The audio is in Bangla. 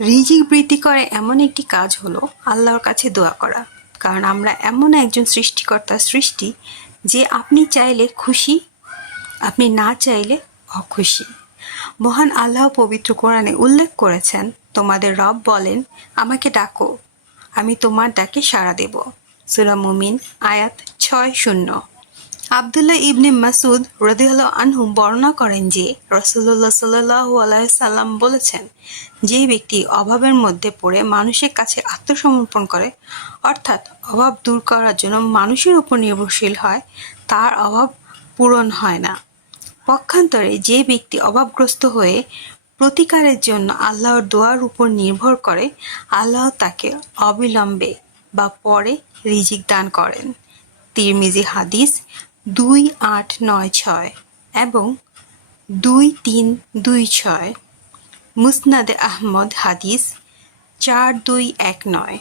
রিজিক বৃদ্ধি করে এমন একটি কাজ হলো আল্লাহর কাছে দোয়া করা। কারণ আমরা এমন একজন সৃষ্টিকর্তার সৃষ্টি যে আপনি চাইলে খুশি, আপনি না চাইলে অখুশি। মহান আল্লাহ পবিত্র কোরআনে উল্লেখ করেছেন, তোমাদের রব বলেন, আমাকে ডাকো, আমি তোমার ডাকে সাড়া দেব। সুরা মুমিন, আয়াত ছয় শূন্য। আবদুল্লাহ ইবনে মাসুদ রদিয়াল আনহু বর্ণনা করেন যে রসুল্লাহ সাল্লাহু আলাইসাল্লাম বলেছেন যে ব্যক্তি অভাবের মধ্যে পড়ে মানুষের কাছে আত্মসমর্পণ করে, অর্থাৎ অভাব দূর করার জন্য মানুষের উপর নির্ভরশীল হয়, তার অভাব পূরণ হয় না। পক্ষান্তরে যে ব্যক্তি অভাবগ্রস্ত হয়ে প্রতিকারের জন্য আল্লাহর দোয়ার উপর নির্ভর করে, আল্লাহ তাকে অবিলম্বে বা পরে রিজিক দান করেন। তিরমিজি হাদিস দুই আট নয় ছয় এবং দুই তিন দুই ছয়, মুসনাদে আহমদ হাদিস, চার দুই এক নয়।